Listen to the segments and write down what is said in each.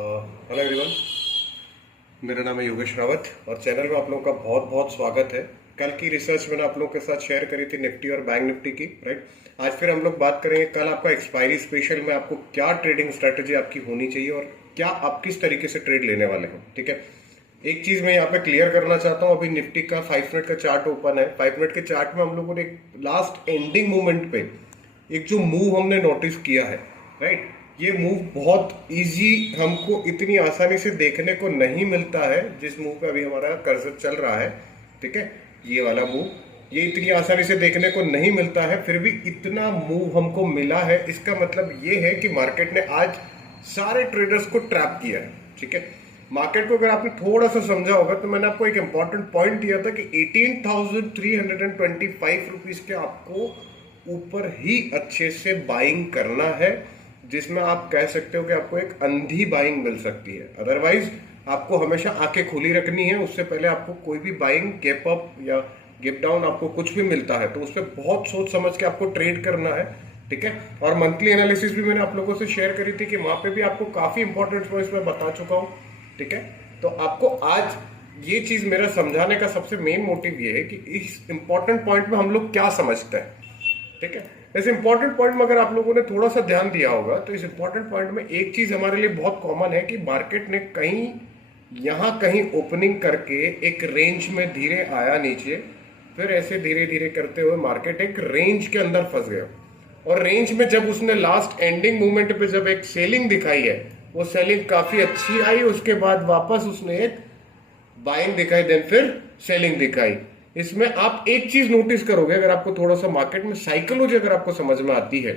Hello everyone, मेरा नाम है योगेश रावत और चैनल में आप लोगों का बहुत बहुत स्वागत है। कल की रिसर्च मैंने आप लोगों के साथ शेयर करी थी निफ्टी और बैंक निफ्टी की, राइट। आज फिर हम लोग बात करेंगे कल आपका एक्सपायरी स्पेशल में आपको क्या ट्रेडिंग स्ट्रेटेजी आपकी होनी चाहिए और क्या आप किस तरीके से ट्रेड लेने वाले हो। ठीक है, एक चीज मैं यहाँ पे क्लियर करना चाहता हूँ। अभी निफ्टी का 5 मिनट का चार्ट ओपन है। 5 मिनट के चार्ट में हम लोगों ने लास्ट एंडिंग मोमेंट पे एक जो मूव हमने नोटिस किया है, राइट, ये मूव बहुत इजी हमको इतनी आसानी से देखने को नहीं मिलता है जिस मूव पे अभी हमारा कर्सर चल रहा है। ठीक है, ये वाला मूव ये इतनी आसानी से देखने को नहीं मिलता है, फिर भी इतना मूव हमको मिला है। इसका मतलब ये है कि मार्केट ने आज सारे ट्रेडर्स को ट्रैप किया है। ठीक है, मार्केट को अगर आपने थोड़ा सा समझा होगा तो मैंने आपको एक इंपॉर्टेंट पॉइंट दिया था कि 18,325 रुपीज के आपको ऊपर ही अच्छे से बाइंग करना है, जिसमें आप कह सकते हो कि आपको एक अंधी बाइंग मिल सकती है। अदरवाइज आपको हमेशा आंखें खुली रखनी है। उससे पहले आपको कोई भी बाइंग, गैप अप या गैप डाउन आपको कुछ भी मिलता है तो उस पर बहुत सोच समझ के आपको ट्रेड करना है। ठीक है, और मंथली एनालिसिस भी मैंने आप लोगों से शेयर करी थी कि वहां पे भी आपको काफी इंपॉर्टेंट पॉइंट्स मैं बता चुका हूँ। ठीक है, तो आपको आज ये चीज मेरा समझाने का सबसे मेन मोटिव ये है कि इस इंपॉर्टेंट पॉइंट में हम लोग क्या समझते हैं। ठीक है, इस इंपॉर्टेंट पॉइंट में अगर आप लोगों ने थोड़ा सा ध्यान दिया होगा तो इस इंपॉर्टेंट पॉइंट में एक चीज हमारे लिए बहुत कॉमन है कि मार्केट ने यहां कहीं ओपनिंग करके एक रेंज में धीरे आया नीचे, फिर ऐसे धीरे धीरे करते हुए मार्केट एक रेंज के अंदर फंस गया और रेंज में जब उसने लास्ट एंडिंग मूवमेंट पे जब एक सेलिंग दिखाई है, वो सेलिंग काफी अच्छी आई। उसके बाद वापस उसने एक बाइंग दिखाई, देन फिर सेलिंग दिखाई। इसमें आप एक चीज नोटिस करोगे, अगर आपको थोड़ा सा मार्केट में साइकोलॉजी अगर आपको समझ में आती है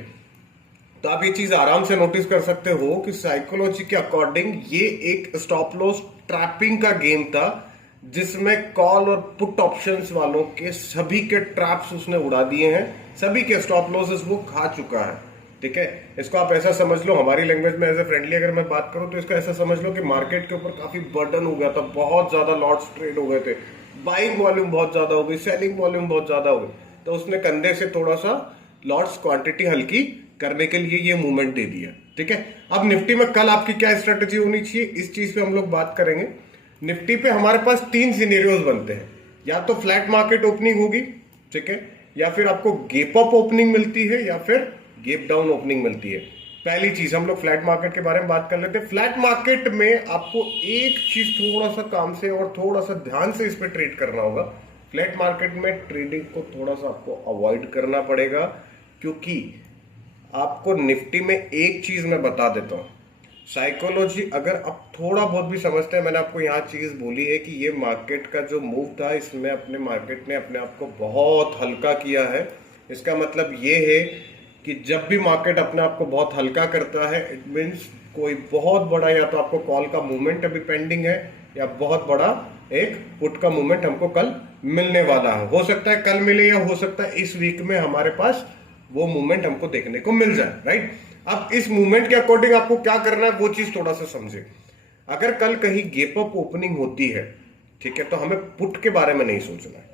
तो आप ये चीज आराम से नोटिस कर सकते हो कि साइकोलॉजी के अकॉर्डिंग ये एक स्टॉप लॉस ट्रैपिंग का गेम था, जिसमें कॉल और पुट ऑप्शंस वालों के सभी के ट्रैप्स उसने उड़ा दिए हैं, सभी के स्टॉप लॉसेस वो खा चुका है। ठीक है, इसको आप ऐसा समझ लो, हमारी लैंग्वेज में एज ए फ्रेंडली अगर मैं बात करूं तो इसको ऐसा समझ लो कि मार्केट के ऊपर काफी बर्डन हो गया था, बहुत ज्यादा लॉट्स ट्रेड हो गए थे, बाइंग वॉल्यूम बहुत ज्यादा हो गई, सेलिंग वॉल्यूम बहुत ज्यादा हो गई, तो उसने कंधे से थोड़ा सा लॉट्स क्वांटिटी हल्की करने के लिए ये मूवमेंट दे दिया। ठीक है, अब निफ्टी में कल आपकी क्या स्ट्रेटेजी होनी चाहिए, इस चीज पे हम लोग बात करेंगे। निफ्टी पे हमारे पास 3 सिनेरियोज बनते हैं, या तो फ्लैट मार्केट ओपनिंग होगी, ठीक है, या फिर आपको गेप अप ओपनिंग मिलती है, या फिर गेप डाउन ओपनिंग मिलती है। पहली चीज हम लोग फ्लैट मार्केट के बारे में बात कर लेते हैं। फ्लैट मार्केट में आपको एक चीज थोड़ा सा काम से और थोड़ा सा ध्यान से इस पर ट्रेड करना होगा। फ्लैट मार्केट में ट्रेडिंग को थोड़ा सा आपको अवॉइड करना पड़ेगा, क्योंकि आपको निफ्टी में एक चीज मैं बता देता हूं, साइकोलॉजी अगर आप थोड़ा बहुत भी समझते हैं, मैंने आपको यहाँ चीज बोली है कि ये मार्केट का जो मूव था, इसमें अपने मार्केट ने अपने आप को बहुत हल्का किया है। इसका मतलब ये है कि जब भी मार्केट अपने आप को बहुत हल्का करता है, इट मीन्स कोई बहुत बड़ा या तो आपको कॉल का मूवमेंट अभी पेंडिंग है, या बहुत बड़ा एक पुट का मूवमेंट हमको कल मिलने वाला है। हो सकता है कल मिले, या हो सकता है इस वीक में हमारे पास वो मूवमेंट हमको देखने को मिल जाए, राइट। अब इस मूवमेंट के अकॉर्डिंग आपको क्या करना है वो चीज थोड़ा सा समझे। अगर कल कहीं गेप अप ओपनिंग होती है, ठीक है, तो हमें पुट के बारे में नहीं सोचना है।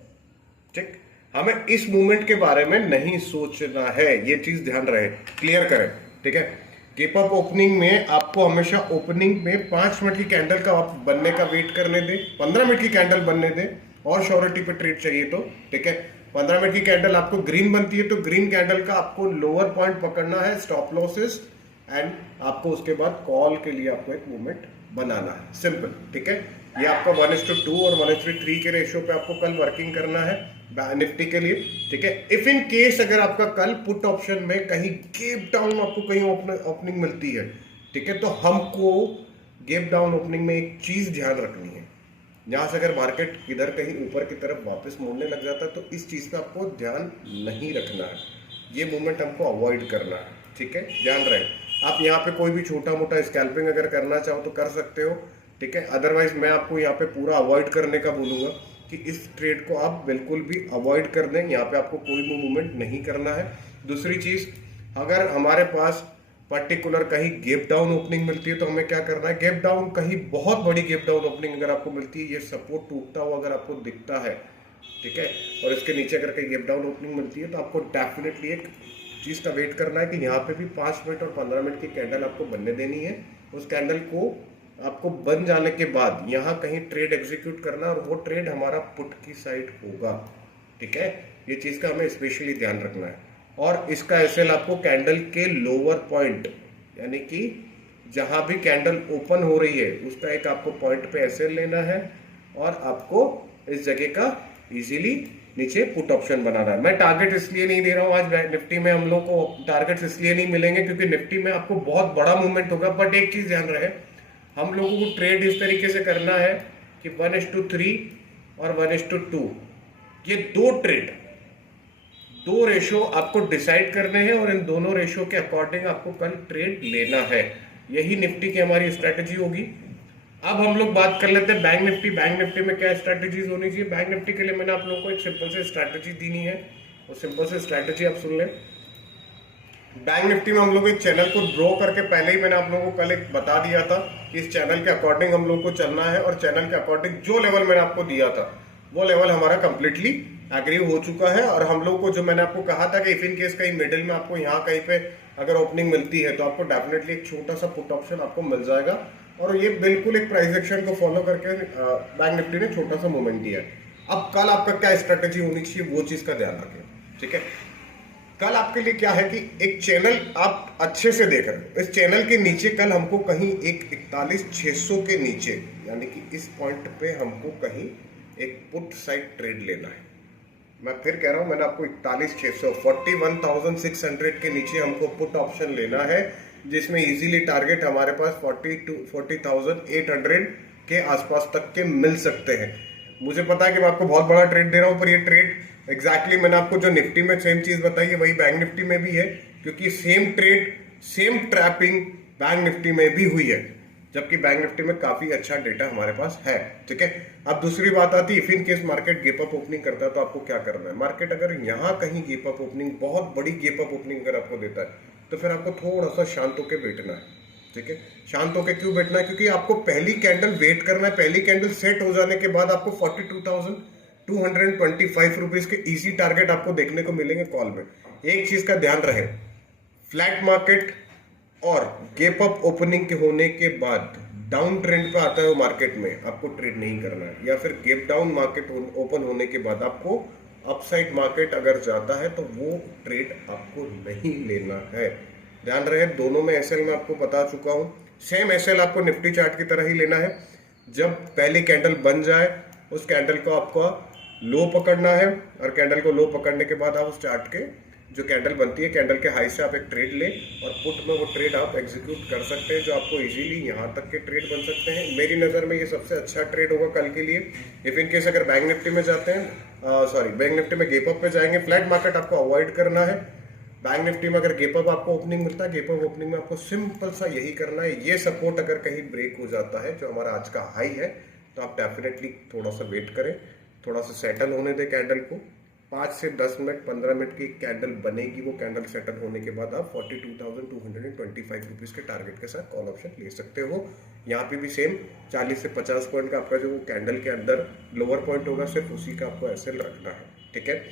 ठीक, हमें इस मूवमेंट के बारे में नहीं सोचना है, ये चीज ध्यान रहे, क्लियर करें। ठीक है, गेप अप ओपनिंग में आपको हमेशा ओपनिंग में 5 मिनट की कैंडल का आप बनने का वेट करने दें, 15 मिनट की कैंडल बनने दें, और श्योरिटी पे ट्रेड चाहिए तो। ठीक है, 15 मिनट की कैंडल आपको ग्रीन बनती है तो ग्रीन कैंडल का आपको लोअर पॉइंट पकड़ना है, स्टॉप लॉसेस, एंड आपको उसके बाद कॉल के लिए आपको एक मूवमेंट बनाना है, सिंपल। ठीक है, ये आपका 1:2 और 1:3 के रेशियो पे आपको कल वर्किंग करना है निफ्टी के लिए। ठीक है, इफ इन केस अगर आपका कल पुट ऑप्शन में कहीं गेप डाउन आपको कहीं ओपनिंग मिलती है, ठीक है, तो हमको गेप डाउन ओपनिंग में एक चीज ध्यान रखनी है, यहां से अगर मार्केट इधर कहीं ऊपर की तरफ वापस मुड़ने लग जाता है तो इस चीज पे आपको ध्यान नहीं रखना है, ये मूवमेंट हमको अवॉइड करना है। ठीक है, ध्यान रहे। आप यहाँ पे कोई भी छोटा मोटा स्कैल्पिंग अगर करना चाहो तो कर सकते हो, ठीक है, अदरवाइज मैं आपको यहाँ पे पूरा अवॉइड करने का बोलूंगा कि इस ट्रेड को आप बिल्कुल भी अवॉइड कर दें, यहाँ पे आपको कोई भी मूवमेंट नहीं करना है। दूसरी चीज, अगर हमारे पास पर्टिकुलर कहीं गेप डाउन ओपनिंग मिलती है तो हमें क्या करना है, गेप डाउन कहीं बहुत बड़ी गेप डाउन ओपनिंग अगर आपको मिलती है, ये सपोर्ट टूटता हुआ अगर आपको दिखता है, ठीक है, और इसके नीचे अगर कहीं गेप डाउन ओपनिंग मिलती है तो आपको डेफिनेटली एक चीज का वेट करना है कि यहाँ पे भी 5 मिनट और 15 मिनट की कैंडल आपको बनने देनी है। उस कैंडल को आपको बन जाने के बाद यहाँ कहीं ट्रेड एग्जीक्यूट करना, और वो ट्रेड हमारा पुट की साइड होगा। ठीक है, ये चीज का हमें स्पेशली ध्यान रखना है। और इसका एसएल आपको कैंडल के लोअर पॉइंट, यानी कि जहां भी कैंडल ओपन हो रही है उसका एक आपको पॉइंट पे एसएल लेना है, और आपको इस जगह का इजीली नीचे पुट ऑप्शन बनाना है। मैं टारगेट इसलिए नहीं दे रहा हूं आज निफ्टी में, हम लोग को टारगेट्स इसलिए नहीं मिलेंगे क्योंकि निफ्टी में आपको बहुत बड़ा मूवमेंट होगा। बट एक चीज ध्यान रहे, हम लोगों को ट्रेड इस तरीके से करना है कि 1:3 और 1:2, ये दो ट्रेड, दो रेशो आपको डिसाइड करने हैं, और इन दोनों रेशो के अकॉर्डिंग आपको कल ट्रेड लेना है। यही निफ्टी की हमारी स्ट्रेटेजी होगी। अब हम लोग बात कर लेते हैं बैंक निफ्टी। बैंक निफ्टी में क्या स्ट्रेटेजीज होनी चाहिए? बैंक निफ्टी के लिए मैंने आप लोगों को एक सिंपल से स्ट्रेटेजी दी है, और सिंपल से स्ट्रेटेजी आप सुन लें। बैंक निफ्टी में हम लोग एक चैनल को ड्रॉ करके पहले ही मैंने आप लोगों को कल एक बता दिया था कि इस चैनल के अकॉर्डिंग हम लोग को चलना है, और चैनल के अकॉर्डिंग जो लेवल मैंने आपको दिया था वो लेवल हमारा कंप्लीटली एग्री हो चुका है। और हम लोग को जो मैंने आपको कहा था कि इफ इन केस कहीं मिडिल में आपको यहाँ कहीं पे अगर ओपनिंग मिलती है तो आपको डेफिनेटली एक छोटा सा पुट ऑप्शन आपको मिल जाएगा, और ये बिल्कुल एक प्राइस एक्शन को फॉलो करके बैंक निफ्टी ने छोटा सा मूवमेंट दिया है। अब कल आपका क्या स्ट्रेटेजी होनी चाहिए वो चीज का ध्यान रखें। ठीक है, कल आपके लिए क्या है कि एक चैनल आप अच्छे से देख रहे हो, इस चैनल के नीचे कल हमको कहीं एक 41,600 के नीचे, यानी कि इस पॉइंट पे हमको कहीं एक पुट साइड ट्रेड लेना है। मैं फिर कह रहा हूं, मैंने आपको 41,600 41,600 के नीचे हमको पुट ऑप्शन लेना है, जिसमें इजीली टारगेट हमारे पास 40,800 के आसपास तक के मिल सकते हैं। मुझे पता है कि मैं आपको बहुत बड़ा ट्रेड दे रहा हूं, पर ये ट्रेड एग्जैक्टली मैंने आपको जो निफ्टी में सेम चीज बताई है वही बैंक निफ्टी में भी है, क्योंकि same trade same trapping bank Nifty में भी हुई है, जबकि बैंक निफ्टी में काफी अच्छा डेटा हमारे पास है। ठीक है, अब दूसरी बात आती है, if in case market gap up opening करता है तो आपको क्या करना है। मार्केट अगर यहां कहीं गेप अप ओपनिंग, बहुत बड़ी गेप अप ओपनिंग अगर आपको देता है तो फिर आपको थोड़ा सा शांत होकर बैठना है। ठीक है, शांत होकर क्यों बैठना है? क्योंकि आपको पहली कैंडल वेट करना है। पहली कैंडल सेट हो जाने के बाद आपको 42,225 रुपीज के इजी टारगेट आपको देखने को मिलेंगे कॉल में। एक चीज का ध्यान रहे, फ्लैट मार्केट और गेप अप ओपनिंग के होने के बाद डाउन ट्रेंड पे आता है वो मार्केट में, आपको ट्रेड नहीं करना है। या फिर गेप डाउन मार्केट ओपन होने के बाद आपको अपसाइड मार्केट अगर जाता है तो वो ट्रेड आपको नहीं लेना है। ध्यान रहे, दोनों में एसएल मैं आपको बता चुका हूं। सेम एसएल आपको निफ्टी चार्ट की तरह ही लेना है। जब पहली कैंडल बन जाए उस कैंडल को आपको लो पकड़ना है, और कैंडल को लो पकड़ने के बाद आप उस चार्ट के जो कैंडल बनती है, कैंडल के हाई से आप एक ट्रेड लें, और पुट में वो ट्रेड आप एग्जीक्यूट कर सकते हैं, जो आपको इजीली यहाँ तक के ट्रेड बन सकते हैं। मेरी नज़र में ये सबसे अच्छा ट्रेड होगा कल के लिए। इफ इन केस अगर बैंक निफ्टी में जाते हैं, बैंक निफ्टी में गेप अप पे जाएंगे, फ्लैट मार्केट आपको अवॉइड करना है। बैंक निफ्टी में अगर गेप अप आपको ओपनिंग मिलता है, गेप अप ओपनिंग में आपको सिंपल सा यही करना है, ये सपोर्ट अगर कहीं ब्रेक हो जाता है जो हमारा आज का हाई है, तो आप डेफिनेटली थोड़ा सा वेट करें, थोड़ा सा सेटल होने दें कैंडल को। 5 से 10 मिनट 15 मिनट की कैंडल बनेगी, वो कैंडल सेटल होने के बाद आप 42,225 रुपीज के टारगेट के साथ कॉल ऑप्शन ले सकते हो। यहाँ पे भी सेम 40 से 50 पॉइंट का आपका जो कैंडल के अंदर लोअर पॉइंट होगा, सिर्फ उसी का आपको एसएल रखना है। ठीक है,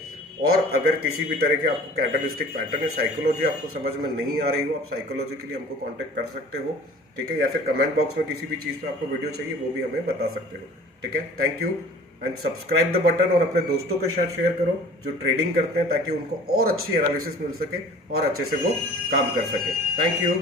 और अगर किसी भी तरह के आपको कैंडलस्टिक पैटर्न या साइकोलॉजी आपको समझ में नहीं आ रही हो, आप साइकोलॉजी के लिए हमको कांटेक्ट कर सकते हो। ठीक है, या फिर कमेंट बॉक्स में किसी भी चीज़ पे आपको वीडियो चाहिए वो भी हमें बता सकते हो। ठीक है, thank you and subscribe the button, और अपने दोस्तों के साथ शेयर करो जो ट्रेडिंग करते हैं, ताकि उनको और अच्छी एनालिसिस मिल सके और अच्छे से वो काम कर सके। Thank you.